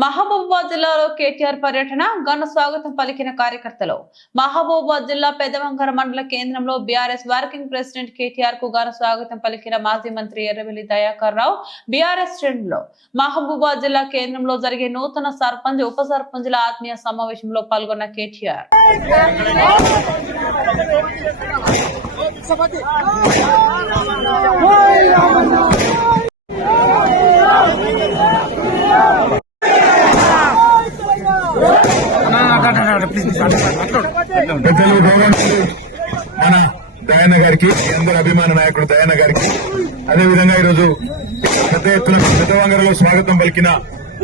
మహబూబాబాద్ జిల్లాలో కేటీఆర్ పర్యటన ఘన స్వాగతం పలికిన కార్యకర్తలు. మహబూబాబాద్ జిల్లా పెదవంకర మండల కేంద్రంలో బీఆర్ఎస్ వర్కింగ్ ప్రెసిడెంట్ కేటీఆర్ కు ఘన స్వాగతం పలికిన మాజీ మంత్రి ఎర్రబెల్లి దయాకర్ రావు బీఆర్ఎస్ శ్రేణుల్లో. మహబూబాబాద్ జిల్లా కేంద్రంలో జరిగే నూతన సర్పంచ్ ఉప సర్పంచ్ల ఆత్మీయ సమావేశంలో పాల్గొన్న కేటీఆర్ మన దయాన్న గారికి, అందరి అభిమాన నాయకుడు దయాన్న గారికి, అదేవిధంగా ఈరోజు పెద్ద ఎత్తున పెద్దవంగరలో స్వాగతం పలికిన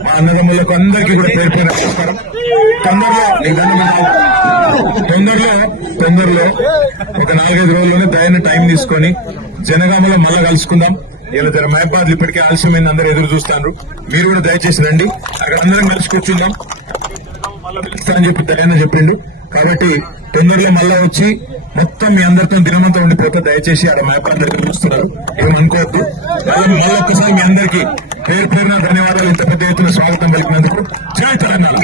మా అన్నదమ్ములకు అందరికీ కూడా పేరు పేరు నమస్కారం. తొందరలో ఒక 4-5 రోజుల్లోనే దయాన్న టైం తీసుకొని జనగామలో మళ్ళా కలుసుకుందాం. ఇలా జర మహబాద్ ఇప్పటికే ఆలస్యమైంది, అందరూ ఎదురు చూస్తున్నారు. మీరు కూడా దయచేసి రండి, అక్కడ అందరం కలిసి కూర్చుందాం. మళ్ళా పిలుస్తానని చెప్పి దయాన్న చెప్పిండు. కాబట్టి తొందరలో మళ్ళా వచ్చి మొత్తం మీ అందరితో దినమంతా ఉండిపోతే దయచేసి ఆడ మహబాద్ దగ్గర చూస్తున్నారు, ఏమనుకోవద్దు. మళ్ళీ ఒక్కసారి మీ అందరికీ పేరు పేరున ధన్యవాదాలు. ఇంత పెద్ద ఎత్తున స్వాగతం పలికినందుకు జై తెలంగాణ.